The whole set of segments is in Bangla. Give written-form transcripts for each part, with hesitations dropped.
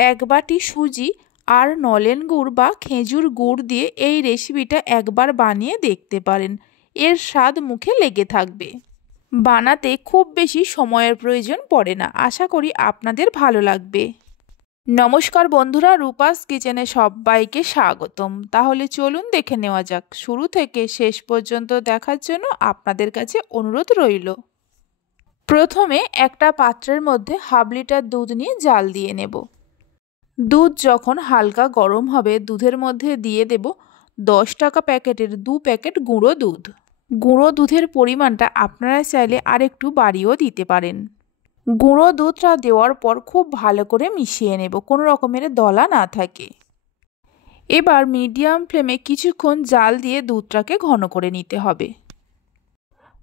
এক বাটি সুজি আর নলেন গুড় বা খেজুর গুড় দিয়ে এই রেসিপিটা একবার বানিয়ে দেখতে পারেন। এর স্বাদ মুখে লেগে থাকবে। বানাতে খুব বেশি সময়ের প্রয়োজন পড়ে না। আশা করি আপনাদের ভালো লাগবে। নমস্কার বন্ধুরা, রূপাস কিচেনে সবাইকে স্বাগতম। তাহলে চলুন দেখে নেওয়া যাক। শুরু থেকে শেষ পর্যন্ত দেখার জন্য আপনাদের কাছে অনুরোধ রইল। প্রথমে একটা পাত্রের মধ্যে হাফ লিটার দুধ নিয়ে জাল দিয়ে নেব। দুধ যখন হালকা গরম হবে দুধের মধ্যে দিয়ে দেব 10 টাকা প্যাকেটের 2 প্যাকেট গুঁড়ো দুধ। গুঁড়ো দুধের পরিমাণটা আপনারা চাইলে আর একটু বাড়িয়েও দিতে পারেন। গুঁড়ো দুধটা দেওয়ার পর খুব ভালো করে মিশিয়ে নেব, কোনো রকমের দলা না থাকে। এবার মিডিয়াম ফ্লেমে কিছুক্ষণ জাল দিয়ে দুধটাকে ঘন করে নিতে হবে।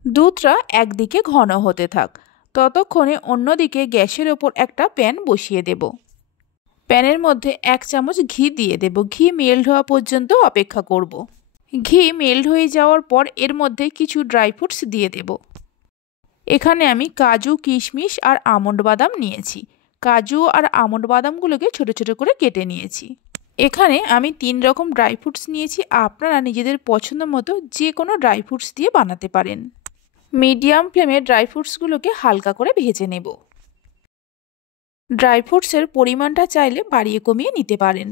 দুধটা একদিকে ঘন হতে থাক, ততক্ষণে অন্যদিকে গ্যাসের ওপর একটা প্যান বসিয়ে দেব। প্যানের মধ্যে 1 চামচ ঘি দিয়ে দেব। ঘি মেল্ট হওয়া পর্যন্ত অপেক্ষা করব। ঘি মেল্ট হয়ে যাওয়ার পর এর মধ্যে কিছু ড্রাই ফ্রুটস দিয়ে দেব। এখানে আমি কাজু, কিশমিশ আর আমন্ড বাদাম নিয়েছি। কাজু আর আমন্ড বাদামগুলোকে ছোট ছোট করে কেটে নিয়েছি। এখানে আমি 3 রকম ড্রাই ফ্রুটস নিয়েছি। আপনারা নিজেদের পছন্দ মতো যে কোনো ড্রাই ফ্রুটস দিয়ে বানাতে পারেন। মিডিয়াম ফ্লেমে ড্রাই ফ্রুটসগুলোকে হালকা করে ভেজে নেব। ড্রাই ফ্রুটসের পরিমাণটা চাইলে বাড়িয়ে কমিয়ে নিতে পারেন।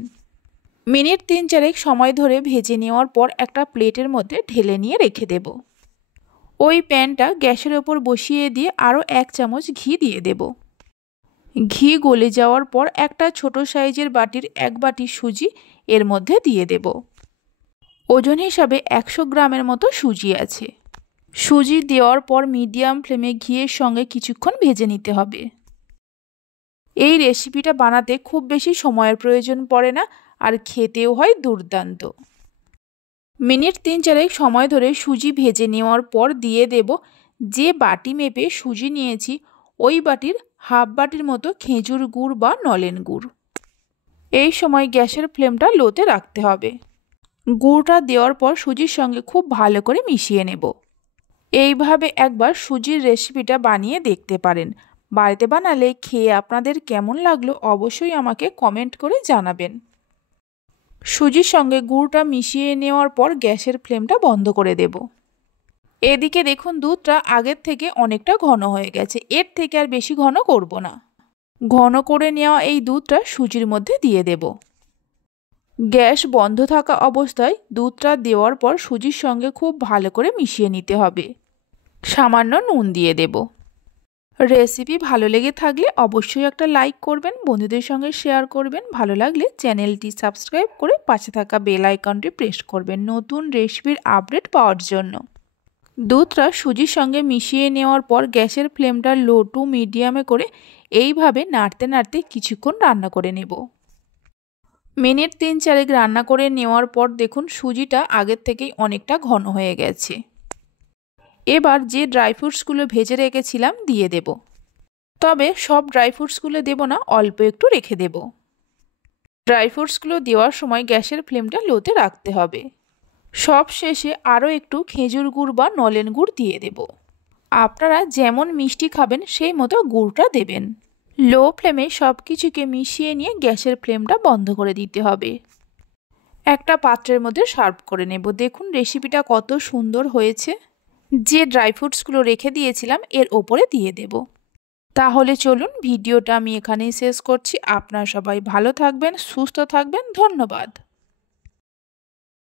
মিনিট 3-4 সময় ধরে ভেজে নেওয়ার পর একটা প্লেটের মধ্যে ঢেলে নিয়ে রেখে দেব। ওই প্যানটা গ্যাসের ওপর বসিয়ে দিয়ে আরও 1 চামচ ঘি দিয়ে দেব। ঘি গলে যাওয়ার পর একটা ছোট সাইজের বাটির 1 বাটি সুজি এর মধ্যে দিয়ে দেব। ওজন হিসাবে 100 গ্রামের মতো সুজি আছে। সুজি দেওয়ার পর মিডিয়াম ফ্লেমে ঘিয়ের সঙ্গে কিছুক্ষণ ভেজে নিতে হবে। এই রেসিপিটা বানাতে খুব বেশি সময়ের প্রয়োজন পড়ে না, আর খেতেও হয় দুর্দান্ত। মিনিট 3-4 সময় ধরে সুজি ভেজে নেওয়ার পর দিয়ে দেব যে বাটি মেপে সুজি নিয়েছি ওই বাটির হাফ বাটির মতো খেজুর গুড় বা নলেন গুড়। এই সময় গ্যাসের ফ্লেমটা লোতে রাখতে হবে। গুড়টা দেওয়ার পর সুজির সঙ্গে খুব ভালো করে মিশিয়ে নেব। এইভাবে একবার সুজির রেসিপিটা বানিয়ে দেখতে পারেন। বাড়িতে বানালে খেয়ে আপনাদের কেমন লাগলো অবশ্যই আমাকে কমেন্ট করে জানাবেন। সুজির সঙ্গে গুড়টা মিশিয়ে নেওয়ার পর গ্যাসের ফ্লেমটা বন্ধ করে দেব। এদিকে দেখুন দুধটা আগের থেকে অনেকটা ঘন হয়ে গেছে। এর থেকে আর বেশি ঘন করব না। ঘন করে নেওয়া এই দুধটা সুজির মধ্যে দিয়ে দেব। গ্যাস বন্ধ থাকা অবস্থায় দুধটা দেওয়ার পর সুজির সঙ্গে খুব ভালো করে মিশিয়ে নিতে হবে। সামান্য নুন দিয়ে দেব। রেসিপি ভালো লেগে থাকলে অবশ্যই একটা লাইক করবেন, বন্ধুদের সঙ্গে শেয়ার করবেন। ভালো লাগলে চ্যানেলটি সাবস্ক্রাইব করে পাশে থাকা বেল আইকনটি প্রেস করবেন নতুন রেসিপির আপডেট পাওয়ার জন্য। দুধটা সুজির সঙ্গে মিশিয়ে নেওয়ার পর গ্যাসের ফ্লেমটা লো টু মিডিয়ামে করে এইভাবে নাড়তে নাড়তে কিছুক্ষণ রান্না করে নেব। মিনিট 3-4 রান্না করে নেওয়ার পর দেখুন সুজিটা আগের থেকেই অনেকটা ঘন হয়ে গেছে। এবার যে ড্রাই ফ্রুটসগুলো ভেজে রেখেছিলাম দিয়ে দেব। তবে সব ড্রাই ফ্রুটসগুলো দেব না, অল্প একটু রেখে দেব। ড্রাই ফ্রুটসগুলো দেওয়ার সময় গ্যাসের ফ্লেমটা লোতে রাখতে হবে। সব শেষে আরও একটু খেজুর গুড় বা নলেন গুড় দিয়ে দেব। আপনারা যেমন মিষ্টি খাবেন সেই মতো গুড়টা দেবেন। লো ফ্লেমে সব কিছুকে মিশিয়ে নিয়ে গ্যাসের ফ্লেমটা বন্ধ করে দিতে হবে। একটা পাত্রের মধ্যে সার্ভ করে নেব। দেখুন রেসিপিটা কত সুন্দর হয়েছে। যে ড্রাই ফ্রুটসগুলো রেখে দিয়েছিলাম এর ওপরে দিয়ে দেব। তাহলে চলুন ভিডিওটা আমি এখানেই শেষ করছি। আপনারা সবাই ভালো থাকবেন, সুস্থ থাকবেন। ধন্যবাদ।